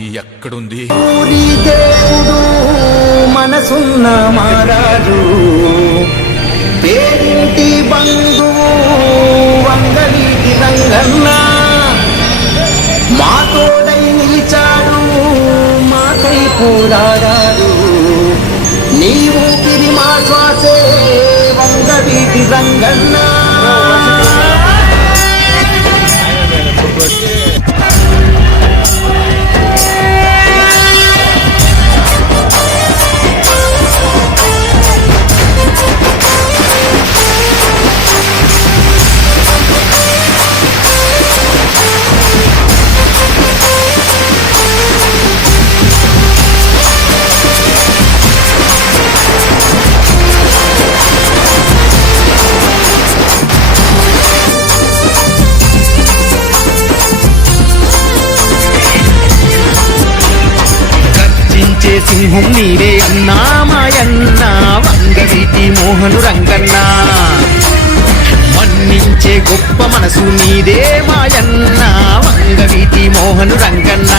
మన ఎక్కడుంది? దేవుడు మనసున్న మారాజు పేరింటి బంధువు వంగవీటి రంగన్న. మా తోడై నిలిచాడు మాకై పోరాడాడు. నీవు తిరిమా మా శ్వాసే వంగవీటి రంగన్న. సింహం నీరే అన్నా మాయన్న వంగవీటి మోహను రంగన్న. మన్నించే గొప్ప మనసు నీదే మాయన్న వంగవీటి మోహను రంగన్న.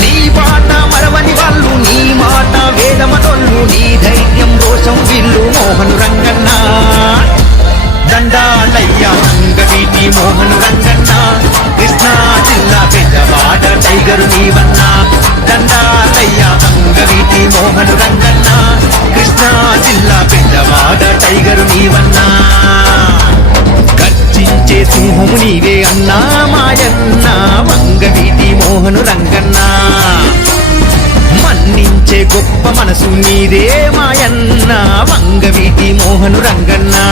నీ పాట మరవని వాళ్ళు నీ మాట వేదమతొల్లు నీ ధైర్యం రోషం విల్లు మోహను రంగన్న. దండాలయ్య రంగవీటి మోహను రంగన్న. కృష్ణా జిల్లా పెద్దవాడ టైగరు నీవన్నా. దండా రంగవీటి మోహన్ రంగన్న కృష్ణా జిల్లా పెద్దవాడ టైగరు నీవన్నా. గర్జించే సింహము నీవే అన్నా మాయన్న వంగవీటి మోహను రంగన్నా. మన్నించే గొప్ప మనసు నీదే మాయన్న వంగవీటి మోహను రంగన్నా.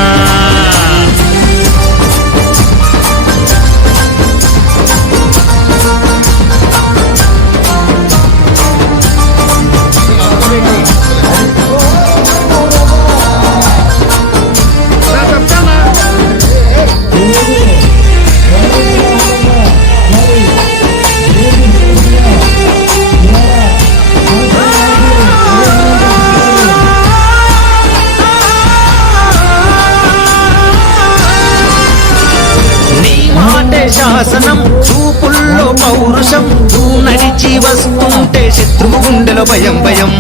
శాసనం చూపుల్లో పౌరుషం నువ్వు నడిచి వస్తుంటే శత్రువు గుండెలో భయం భయం.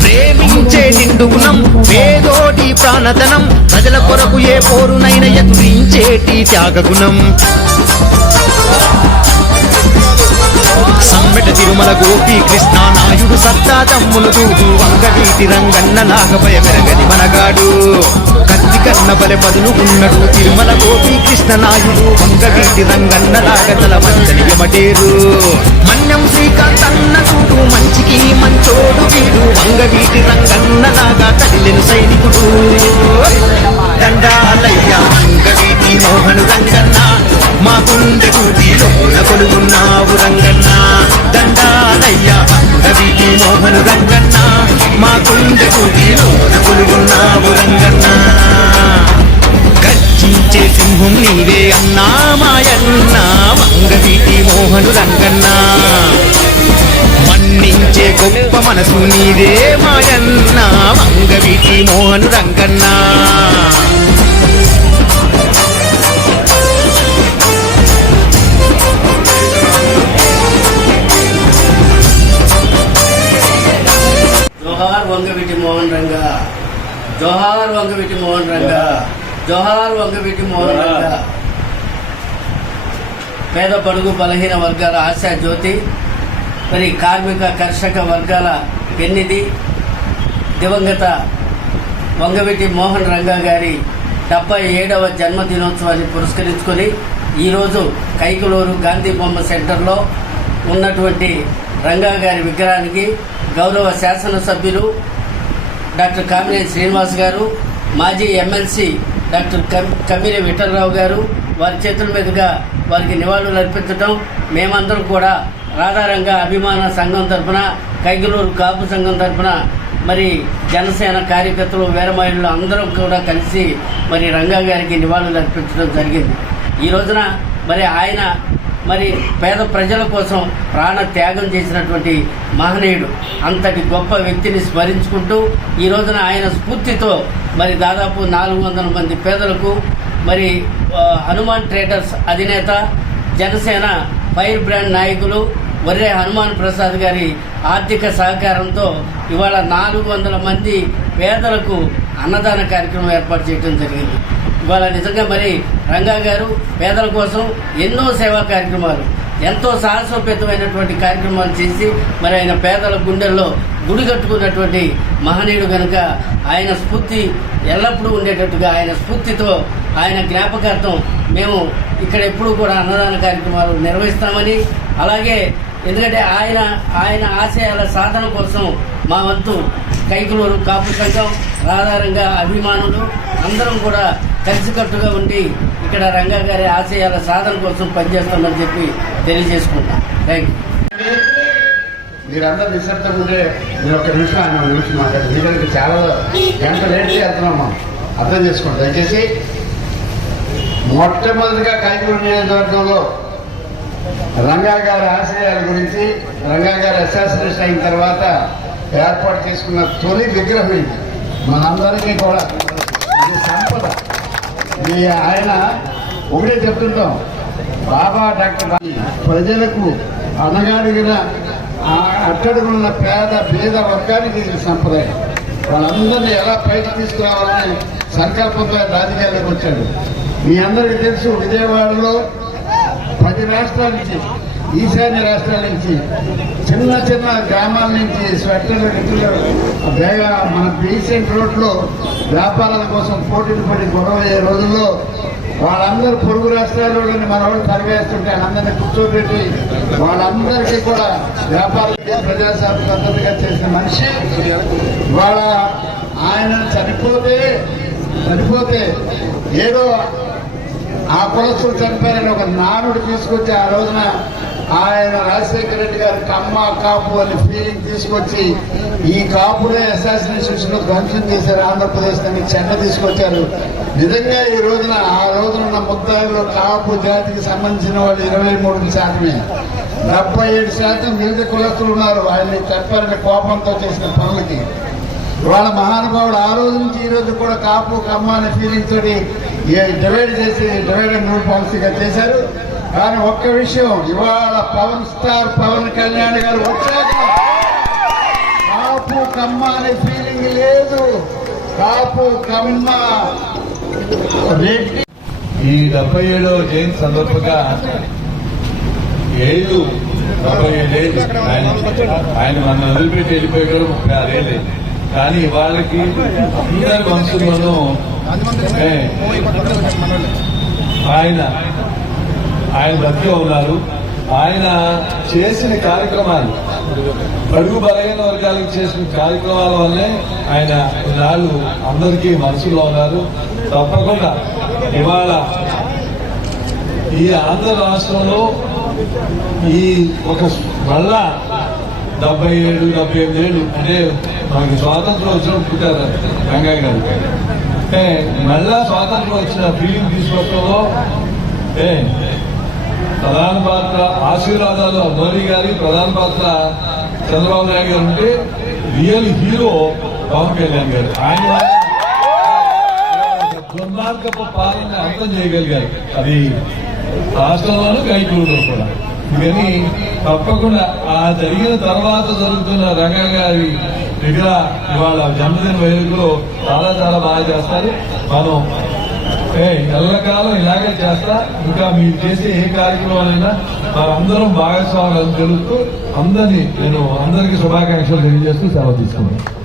ప్రేమించే నిండు గుణం పేదోటి ప్రాణతనం ప్రజల కొరకు ఏ పోరునైన ఎదురించేటి త్యాగ గుణం సమ్మెట తిరుమల గోపి కృష్ణ నాయుడు సత్తా తమ్ములు దూదు వంగవీటి రంగన్న నాగభయ మెరగని మనగాడు. కత్తి కన్న బలె పదులు ఉన్నడు తిరుమల గోపి కృష్ణ నాయుడు వంగవీటి రంగన్న నాగతల మంచని ఎమటేరు మన్యం శ్రీకాంత్ అన్న చూడు మంచికి మంచోడు వీడు వంగవీటి రంగన్న నాగా కదిలెను సైనికుడు. దండాలయ్య వంగవీటి మోహను రంగన్న మా గుండె గుడిలో రాములు రంగన్న మా గుండె గుడిలో కొలుగున్నావు రంగన్న. గర్జించే సింహం నీవే అన్నా మాయన్న మంగవీటి మోహను రంగన్న. మన్నించే గొప్ప మనసు నీదే మాయన్న మంగవీటి మోహను రంగన్నా. వంగవీటి మోహన్ రంగా. జోహార్ వంగవీటి మోహన్ రంగా. జోహార్ వంగవీటి మోహన్ రంగా. పేద పడుగు బలహీన వర్గాల ఆశా జ్యోతి. మరి కార్మిక కర్షక వర్గాల పెన్నిది దివంగత వంగవీటి మోహన్ రంగా గారి డెబ్బై ఏడవ జన్మదినోత్సవాన్ని పురస్కరించుకొని ఈరోజు కైకులూరు గాంధీ బొమ్మ సెంటర్లో ఉన్నటువంటి రంగా గారి విగ్రహానికి గౌరవ శాసనసభ్యులు డాక్టర్ కామినేని శ్రీనివాస్ గారు మాజీ ఎమ్మెల్సీ డాక్టర్ కమ్- కమ్మిరి విఠలరావు గారు వారి చేతుల మీదుగా వారికి నివాళులు అర్పించడం మేమందరం కూడా రాధారంగ అభిమాన సంఘం తరఫున కైగలూరు కాపు సంఘం తరఫున మరి జనసేన కార్యకర్తలు వీరమహిళలు అందరం కూడా కలిసి మరి రంగా గారికి నివాళులు అర్పించడం జరిగింది. ఈ రోజున మరి ఆయన మరి పేద ప్రజల కోసం ప్రాణ త్యాగం చేసినటువంటి మహనీయుడు అంతటి గొప్ప వ్యక్తిని స్మరించుకుంటూ ఈ రోజున ఆయన స్ఫూర్తితో మరి దాదాపు నాలుగు వందల మంది పేదలకు మరి హనుమాన్ ట్రేడర్స్ అధినేత జనసేన ఫైర్ బ్రాండ్ నాయకులు వర్రే హనుమాన్ ప్రసాద్ గారి ఆర్థిక సహకారంతో ఇవాళ నాలుగు వందల మంది పేదలకు అన్నదాన కార్యక్రమం ఏర్పాటు చేయడం జరిగింది. ఇవాళ నిజంగా మరి రంగా గారు పేదల కోసం ఎన్నో సేవా కార్యక్రమాలు ఎంతో సాహసోపేతమైనటువంటి కార్యక్రమాలు చేసి మరి ఆయన పేదల గుండెల్లో గుడి కట్టుకున్నటువంటి మహనీయుడు కనుక ఆయన స్ఫూర్తి ఎల్లప్పుడూ ఉండేటట్టుగా ఆయన స్ఫూర్తితో ఆయన జ్ఞాపకార్థం మేము ఇక్కడ ఎప్పుడూ కూడా అన్నదాన కార్యక్రమాలు నిర్వహిస్తామని అలాగే ఎందుకంటే ఆయన ఆయన ఆశయాల సాధన కోసం మా వంతు కైకులూరు కాపు సంఘం రాధారంగా అభిమానులు అందరం కూడా కలిసికట్టుగా ఉండి ఇక్కడ రంగా గారి ఆశయాల సాధన కోసం పనిచేస్తామని చెప్పి తెలియజేసుకుంటాం థ్యాంక్ యూ మీరందరూ నిశ్శబ్దం ఉండే మీరు ఒక నిమిషం ఆయన నిమిషం మాట్లాడండి మీ చాలా గంట లేట్ చేస్తున్నాం అర్థం చేసుకోండి. దయచేసి మొట్టమొదటిగా కైకూరు నియోజకవర్గంలో రంగా గారి ఆశయాల గురించి రంగా గారి అసాసినేషన్ అయిన తర్వాత ఏర్పాటు చేసుకున్న తొలి విగ్రహం ఇది. మనందరికీ కూడా. ఇది సంపద. ఇది ఆయన ఒకటే చెప్తుంటాం. బాబా డాక్టర్ ప్రజలకు అనగాడిగిన ఆ అట్టడుగున్న పేద పేద వర్గానికి ఇది సంప్రదాయం. వాళ్ళందరినీ ఎలా పైకి తీసుకురావాలని సంకల్పంతో రాజకీయాలకు వచ్చాడు. మీ అందరికీ తెలుసు విజయవాడలో పది రాష్ట్రాల నుంచి ఈశాన్య రాష్ట్రాల నుంచి చిన్న చిన్న గ్రామాల నుంచి స్వెట్టర్లు గిట్టలు మన బీసెంట్ రోడ్లో వ్యాపారాల కోసం పోటీలు పడి గొడవ అయ్యే రోజుల్లో వాళ్ళందరూ పొరుగు రాష్ట్రాల్లోని మన వాళ్ళు తరివేస్తుంటే వాళ్ళందరినీ కూర్చోబెట్టి వాళ్ళందరికీ కూడా వ్యాపారాలకి ప్రజాస్వామ్య పద్ధతిగా చేసిన మనిషి వాళ్ళ ఆయన చనిపోతే చనిపోతే ఏదో ఆ కులస్తులు చనిపోయారని ఒక నానుడు తీసుకొచ్చి ఆ రోజున ఆయన రాజశేఖర రెడ్డి గారు కమ్మ కాపు అనే ఫీలింగ్ తీసుకొచ్చి ఈ కాపులే అసాసినేషన్స్లో ధ్వంసం చేశారు ఆంధ్రప్రదేశ్ అని చెన్న తీసుకొచ్చారు. నిజంగా ఈ రోజున ఆ రోజున ఉన్న ముద్దాయిలో కాపు జాతికి సంబంధించిన వాళ్ళు ఇరవై మూడు శాతమే. డెబ్బై ఏడు శాతం వివిధ కులస్తులు ఉన్నారు. ఆయన్ని చెప్పారని కోపంతో చేసిన పనులకి. వాళ్ళ మహానుభావుడు ఆ రోజు నుంచి ఈ రోజు కూడా కాపు కమ్మ అనే ఫీలింగ్ తోటి డివైడ్ చేసి డివైడ్ అండ్ రూల్ పాలసీగా చేశారు. కానీ ఒక్క విషయం ఇవాళ పవన్ స్టార్ పవన్ కళ్యాణ్ గారు వచ్చాక కాపు కమ్మ అనే ఫీలింగ్ లేదు. కాపు కమ్మ రెడ్డి. ఈ డెబ్బై ఏడవ జయంతి సందర్భంగా ఏడు డెబ్బై ఏళ్ళేళ్ళు ఆయన మన వదిలిపెట్టి వెళ్ళిపోయాడు ముప్పై ఆరేళ్ళు కానీ వాళ్ళకి అందరి మనసుల్లోనూ ఏ, ఆయన ఆయన బతికే ఉన్నారు. ఆయన చేసిన కార్యక్రమాలు బడుగు బలహీన వర్గాలకు చేసిన కార్యక్రమాల వల్లే ఆయన నాళ్ళు అందరికీ మనసులో ఉన్నారు. తప్పకుండా ఇవాళ ఈ ఆంధ్ర రాష్ట్రంలో ఈ ఒక మళ్ళా డెబ్బై ఏడు డెబ్బై ఎనిమిది ఏళ్ళు అంటే మనకి స్వాతంత్రం వచ్చినప్పుడు పుట్టారు రంగయ్య గారు. అంటే మళ్ళా స్వాతంత్రం వచ్చిన ఫీలింగ్ తీసుకోవడంలో ఏ, ప్రధాన పాత్ర ఆశీర్వాదాలు మోదీ గారి ప్రధాన పాత్ర చంద్రబాబు నాయుడు గారు ఉంటే రియల్ హీరో పవన్ కళ్యాణ్ గారు. ఆయన దుర్మార్గపు పాలన అర్థం చేయగలిగారు. అది రాష్ట్రంలోనూ కైకూరులో కూడా. కానీ తప్పకుండా ఆ జరిగిన తర్వాత జరుగుతున్న రంగా గారి దగ్గర ఇవాళ జన్మదిన వేడుకలు చాలా చాలా బాగా చేస్తారు. మనం ఎల్లకాలం ఇలాగే చేస్తా. ఇంకా మీరు చేసే ఏ కార్యక్రమాలైనా మనందరం భాగస్వామ్యం తెలుస్తూ అందరినీ నేను అందరికీ శుభాకాంక్షలు తెలియజేస్తూ సెలవు తీసుకున్నాను